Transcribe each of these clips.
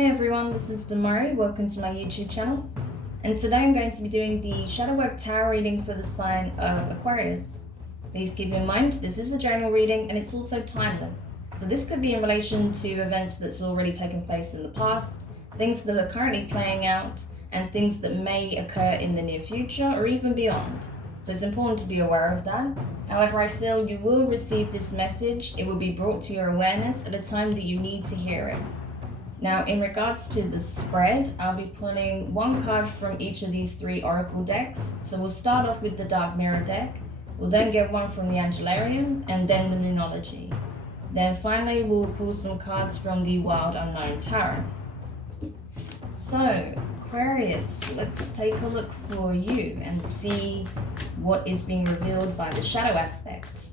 Hey everyone, this is Demari. Welcome to my YouTube channel. And today I'm going to be doing the Shadow Work Tarot reading for the sign of Aquarius. Please keep in mind, this is a general reading and it's also timeless. So this could be in relation to events that's already taken place in the past, things that are currently playing out, and things that may occur in the near future or even beyond. So it's important to be aware of that. However, I feel you will receive this message. It will be brought to your awareness at a time that you need to hear it. Now, in regards to the spread, I'll be pulling one card from each of these three oracle decks. So we'll start off with the Dark Mirror deck. We'll then get one from the Angelarium and then the Moonology. Then finally, we'll pull some cards from the Wild Unknown Tarot. So, Aquarius, let's take a look for you and see what is being revealed by the shadow aspect.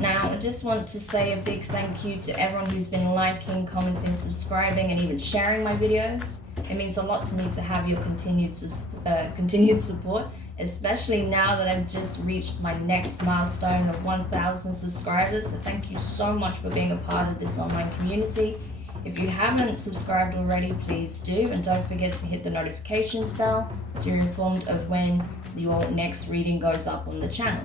Now, I just want to say a big thank you to everyone who's been liking, commenting, subscribing, and even sharing my videos. It means a lot to me to have your continued support, especially now that I've just reached my next milestone of 1,000 subscribers. So thank you so much for being a part of this online community. If you haven't subscribed already, please do, and don't forget to hit the notifications bell so you're informed of when your next reading goes up on the channel.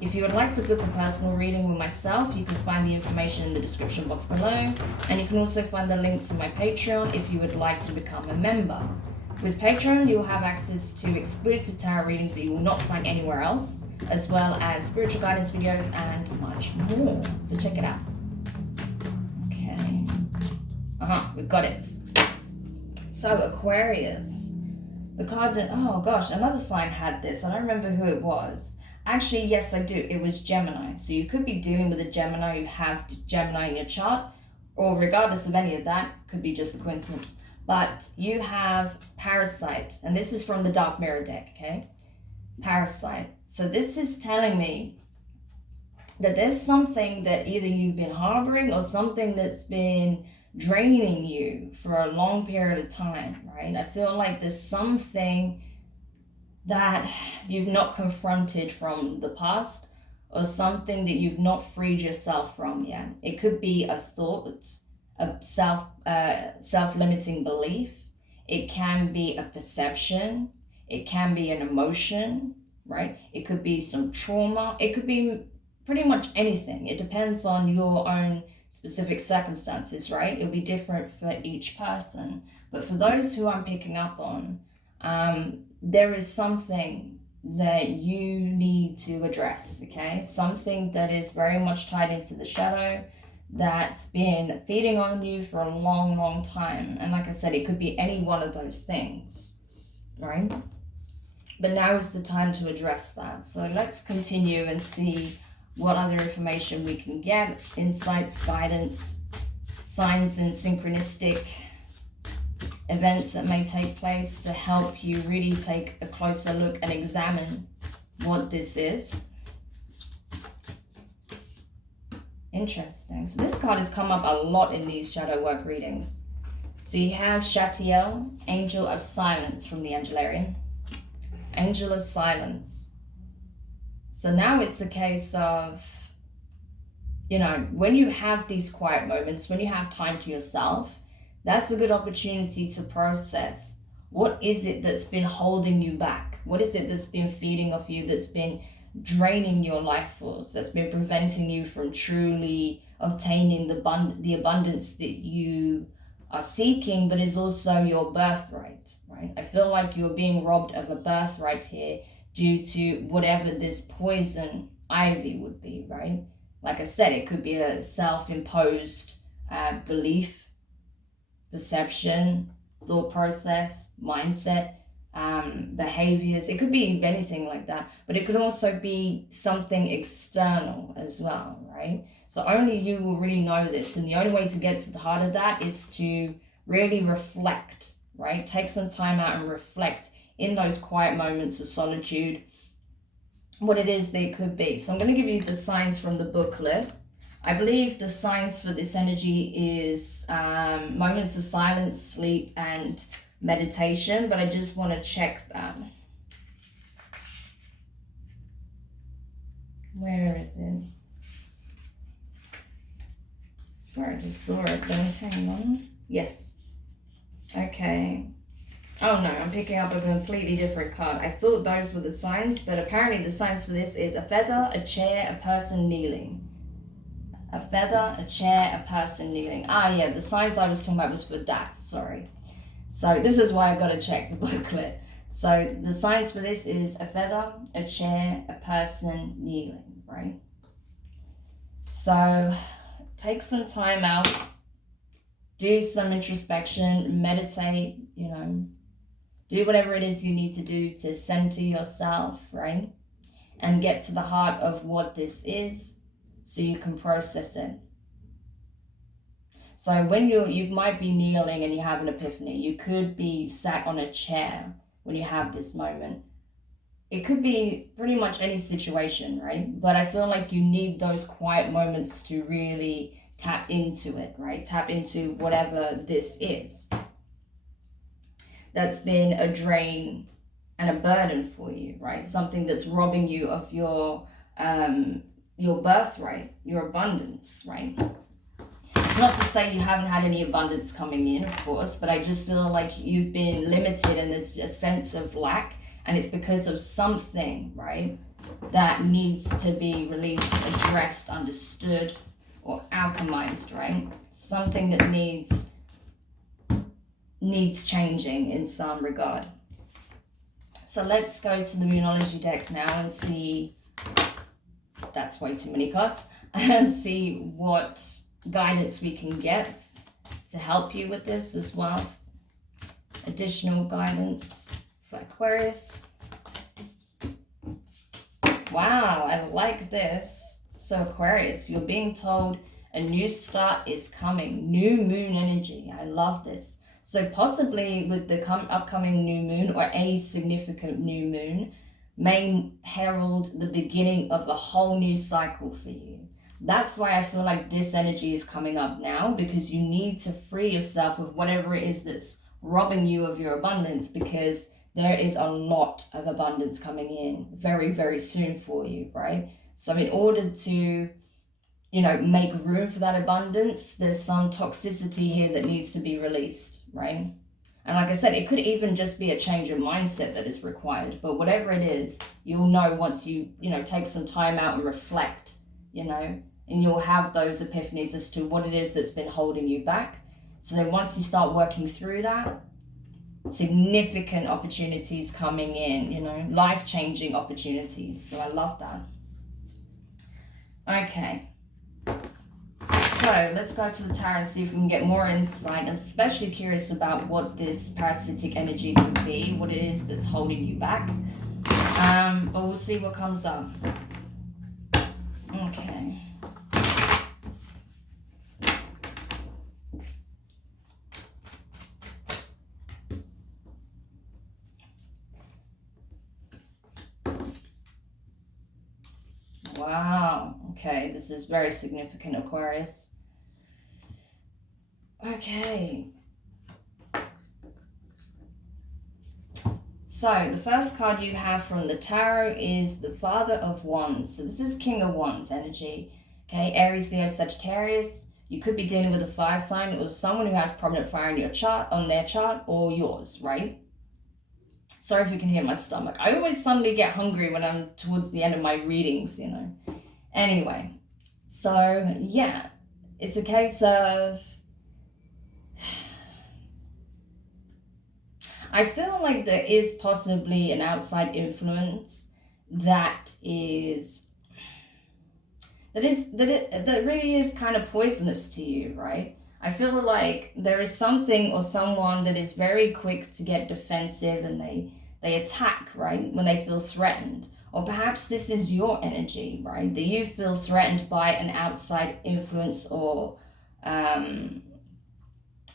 If you would like to book a personal reading with myself, you can find the information in the description box below, and you can also find the link to my Patreon if you would like to become a member. With Patreon, you'll have access to exclusive tarot readings that you will not find anywhere else, as well as spiritual guidance videos and much more. So check it out. Okay. We've got it. So Aquarius, the card that, oh gosh, another sign had this. I don't remember who it was. Actually, yes, I do. It was Gemini. So you could be dealing with a Gemini. You have Gemini in your chart, or regardless of any of that, could be just a coincidence. But you have Parasite, and this is from the Dark Mirror deck, okay? Parasite. So this is telling me that there's something that either you've been harboring or something that's been draining you for a long period of time, right? I feel like there's something that you've not confronted from the past, or something that you've not freed yourself from yet. It could be a thought, a self-limiting belief. It can be a perception. It can be an emotion, right? It could be some trauma. It could be pretty much anything. It depends on your own specific circumstances, right? It'll be different for each person. But for those who I'm picking up on, there is something that you need to address, okay? Something that is very much tied into the shadow, that's been feeding on you for a long, long time. And like I said, it could be any one of those things, right? But now is the time to address that. So let's continue and see what other information we can get, insights, guidance, signs and synchronistic events that may take place to help you really take a closer look and examine what this is. Interesting. So this card has come up a lot in these shadow work readings. So you have Shatiel, Angel of Silence from the Angelarium. Angel of Silence. So now it's a case of, you know, when you have these quiet moments, when you have time to yourself, that's a good opportunity to process. What is it that's been holding you back? What is it that's been feeding off you, that's been draining your life force, that's been preventing you from truly obtaining the abundance that you are seeking, but is also your birthright, right? I feel like you're being robbed of a birthright here due to whatever this poison ivy would be, right? Like I said, it could be a self-imposed belief, perception, thought process, mindset, behaviors. It could be anything like that, but it could also be something external as well, right? So only you will really know this, and the only way to get to the heart of that is to really reflect, right? Take some time out and reflect in those quiet moments of solitude what it is they could be. So I'm going to give you the signs from the booklet. I believe the signs for this energy is moments of silence, sleep, and meditation, but I just want to check that. Where is it? swear I just saw it though. Hang on. Yes. Okay. Oh no, I'm picking up a completely different card. I thought those were the signs, but apparently the signs for this is a feather, a chair, a person kneeling. A feather, a chair, a person kneeling. Ah yeah, the signs I was talking about was for that, sorry. So this is why I gotta check the booklet. So the signs for this is a feather, a chair, a person kneeling, right? So take some time out, do some introspection, meditate, you know, do whatever it is you need to do to center yourself, right? And get to the heart of what this is so you can process it. So when you might be kneeling and you have an epiphany, you could be sat on a chair when you have this moment. It could be pretty much any situation, right? But I feel like you need those quiet moments to really tap into it, right? Tap into whatever this is that's been a drain and a burden for you, right? Something that's robbing you of your birthright, your abundance, right? It's not to say you haven't had any abundance coming in, of course, but I just feel like you've been limited and there's a sense of lack, and it's because of something, right, that needs to be released, addressed, understood, or alchemized, right? Something that needs changing in some regard. So let's go to the Moonology deck now and see, that's way too many cards, and see what guidance we can get to help you with this as well. Additional guidance for Aquarius. Wow, I like this. So Aquarius, you're being told a new start is coming. New moon energy. I love this. So possibly with the upcoming new moon, or a significant new moon, may herald the beginning of a whole new cycle for you. That's why I feel like this energy is coming up now, because you need to free yourself of whatever it is that's robbing you of your abundance, because there is a lot of abundance coming in very, very soon for you, right? So in order to, you know, make room for that abundance, there's some toxicity here that needs to be released, right? And like I said, it could even just be a change of mindset that is required. But whatever it is, you'll know once you take some time out and reflect, and you'll have those epiphanies as to what it is that's been holding you back. So then once you start working through that, significant opportunities coming in, life-changing opportunities. So I love that. Okay. So let's go to the tarot and see if we can get more insight. I'm especially curious about what this parasitic energy could be, what it is that's holding you back. But we'll see what comes up. Okay. Wow. Okay, this is very significant, Aquarius. Okay. So the first card you have from the tarot is the Father of Wands. So this is King of Wands energy. Okay, Aries, Leo, Sagittarius. You could be dealing with a fire sign or someone who has prominent fire in your chart, on their chart, or yours, right? Sorry if you can hear my stomach. I always suddenly get hungry when I'm towards the end of my readings, Anyway, so yeah, it's a case of, I feel like there is possibly an outside influence that really is kind of poisonous to you, right? I feel like there is something or someone that is very quick to get defensive and they attack, right, when they feel threatened. Or perhaps this is your energy, right, that you feel threatened by an outside influence or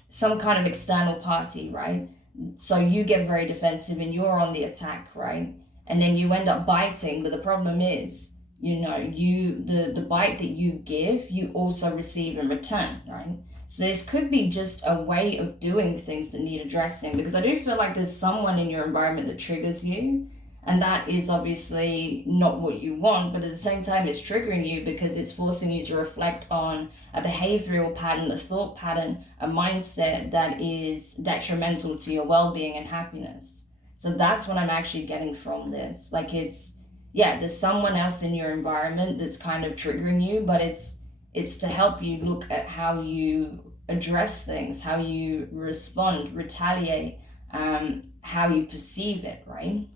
some kind of external party, right? So you get very defensive and you're on the attack, right? And then you end up biting, but the problem is, the bite that you give, you also receive in return, right? So this could be just a way of doing things that need addressing, because I do feel like there's someone in your environment that triggers you, And that is obviously not what you want, but at the same time, it's triggering you because it's forcing you to reflect on a behavioral pattern, a thought pattern, a mindset that is detrimental to your well-being and happiness. So that's what I'm actually getting from this. Like, there's someone else in your environment that's kind of triggering you, but it's to help you look at how you address things, how you respond, retaliate, how you perceive it, right?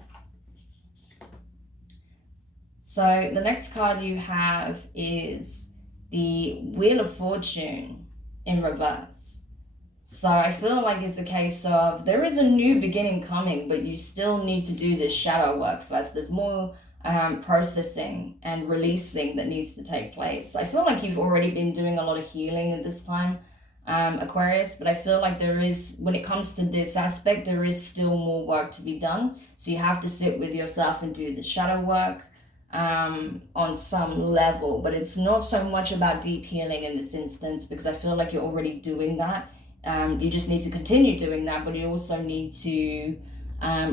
So the next card you have is the Wheel of Fortune in reverse. So I feel like it's a case of there is a new beginning coming, but you still need to do this shadow work first. There's more processing and releasing that needs to take place. I feel like you've already been doing a lot of healing at this time, Aquarius, but I feel like there is, when it comes to this aspect, there is still more work to be done. So you have to sit with yourself and do the shadow work on some level, but it's not so much about deep healing in this instance, because I feel like you're already doing that. You just need to continue doing that, but you also need to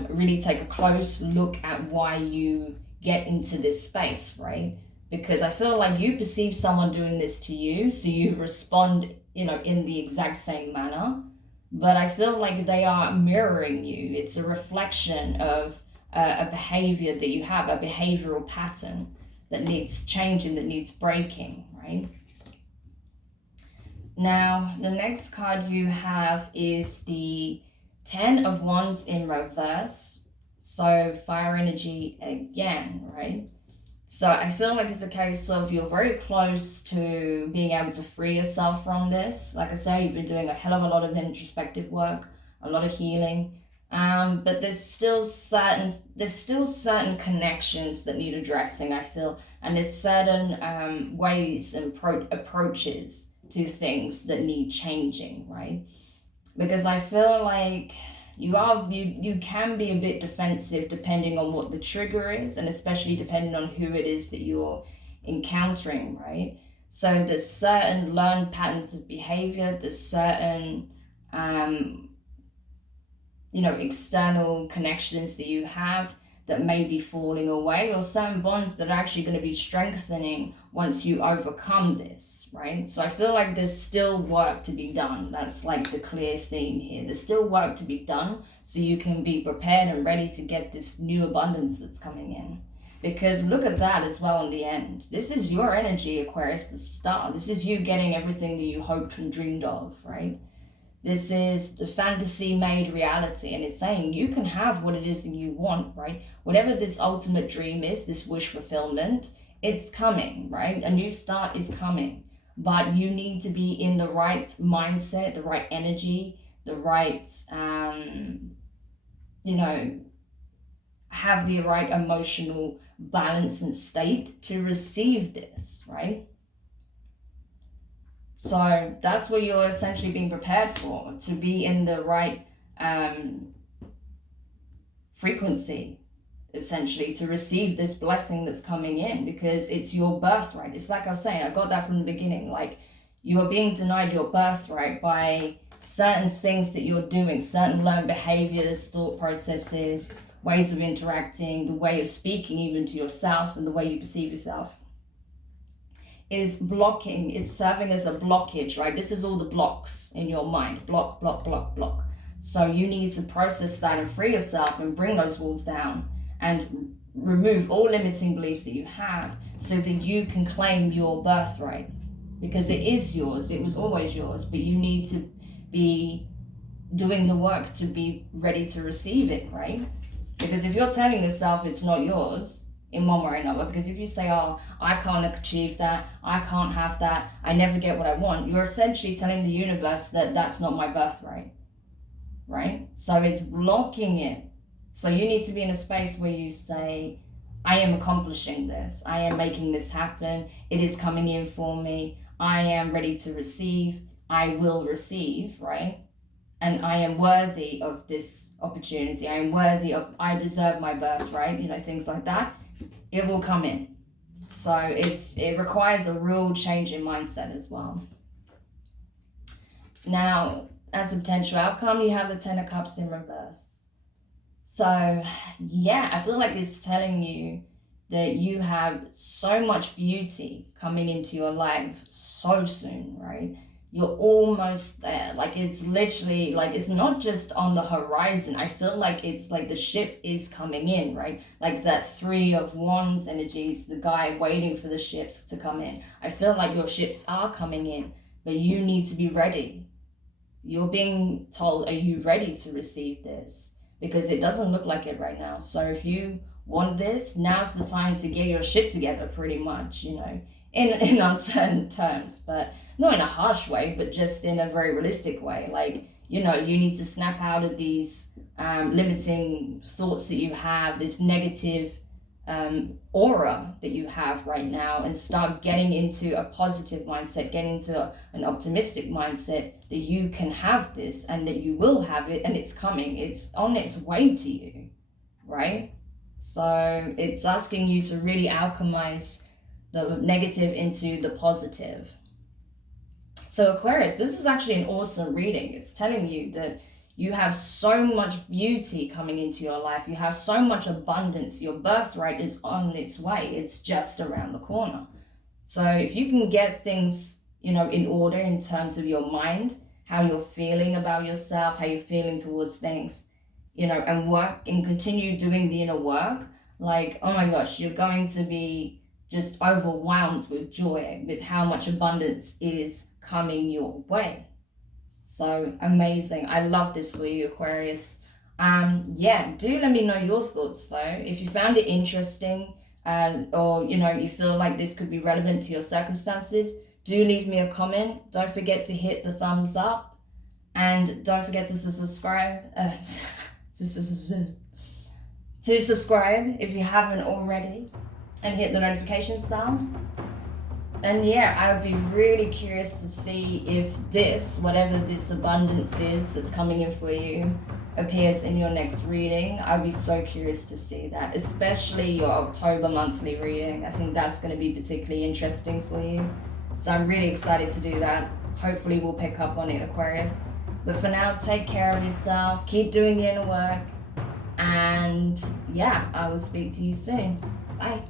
really take a close look at why you get into this space, right? Because I feel like you perceive someone doing this to you, so you respond, in the exact same manner, but I feel like they are mirroring you. It's a reflection of a behavior that you have, a behavioral pattern that needs changing, that needs breaking, right? Now, the next card you have is the 10 of Wands in reverse. So fire energy again, right? So I feel like it's a case of you're very close to being able to free yourself from this. Like I said, you've been doing a hell of a lot of introspective work, a lot of healing. But there's still certain connections that need addressing, I feel, and there's certain ways and approaches to things that need changing, right? Because I feel like you can be a bit defensive depending on what the trigger is, and especially depending on who it is that you're encountering, right? So there's certain learned patterns of behavior, there's certain external connections that you have that may be falling away, or certain bonds that are actually going to be strengthening once you overcome this, right? So I feel like there's still work to be done. That's like the clear theme here. There's still work to be done so you can be prepared and ready to get this new abundance that's coming in. Because look at that as well in the end. This is your energy, Aquarius, the star. This is you getting everything that you hoped and dreamed of, right? This is the fantasy made reality, and it's saying you can have what it is that you want, right? Whatever this ultimate dream is, this wish fulfillment, it's coming, right? A new start is coming, but you need to be in the right mindset, the right energy, the right, have the right emotional balance and state to receive this, right? So that's what you're essentially being prepared for, to be in the right frequency, essentially, to receive this blessing that's coming in, because it's your birthright. It's like I was saying, I got that from the beginning, like you are being denied your birthright by certain things that you're doing, certain learned behaviors, thought processes, ways of interacting, the way of speaking even to yourself and the way you perceive yourself. Is serving as a blockage, right? This is all the blocks in your mind. Block. So you need to process that and free yourself and bring those walls down and remove all limiting beliefs that you have so that you can claim your birthright. Because it is yours. It was always yours. But you need to be doing the work to be ready to receive it, right? Because if you're telling yourself it's not yours, in one way or another, because if you say, oh, I can't achieve that, I can't have that, I never get what I want, you're essentially telling the universe that that's not my birthright, right? So it's blocking it. So you need to be in a space where you say, I am accomplishing this, I am making this happen, it is coming in for me, I am ready to receive, I will receive, right? And I am worthy of this opportunity, I deserve my birthright, things like that. It will come in. So it requires a real change in mindset as well. Now, as a potential outcome, you have the 10 of Cups in reverse. So yeah, I feel like it's telling you that you have so much beauty coming into your life so soon, right? You're almost there. Like it's literally like it's not just on the horizon. I feel like it's like the ship is coming in, right? Like that 3 of Wands energies, the guy waiting for the ships to come in. I feel like your ships are coming in, but you need to be ready. You're being told, are you ready to receive this? Because it doesn't look like it right now. So if you want this, now's the time to get your shit together, pretty much, you know, in uncertain terms, but not in a harsh way, but just in a very realistic way. Like, you know, you need to snap out of these limiting thoughts that you have, this negative aura that you have right now, and start getting into a positive mindset, get into an optimistic mindset that you can have this and that you will have it, and it's coming, it's on its way to you, right? So it's asking you to really alchemize the negative into the positive. So Aquarius, this is actually an awesome reading. It's telling you that you have so much beauty coming into your life. You have so much abundance. Your birthright is on its way. It's just around the corner. So if you can get things, you know, in order in terms of your mind, how you're feeling about yourself, how you're feeling towards things, you know, and work and continue doing the inner work, like, oh my gosh, you're going to be just overwhelmed with joy with how much abundance is coming your way. So amazing. I love this for you, Aquarius. Yeah, do let me know your thoughts though. If you found it interesting, or you know, you feel like this could be relevant to your circumstances, do leave me a comment. Don't forget to hit the thumbs up, and don't forget to subscribe. To subscribe if you haven't already, and hit the notifications down. And yeah, I would be really curious to see if this, whatever this abundance is that's coming in for you, appears in your next reading. I'd be so curious to see that, especially your October monthly reading. I think that's going to be particularly interesting for you. So I'm really excited to do that. Hopefully we'll pick up on it, Aquarius. But for now, take care of yourself. Keep doing the inner work. And yeah, I will speak to you soon. Bye.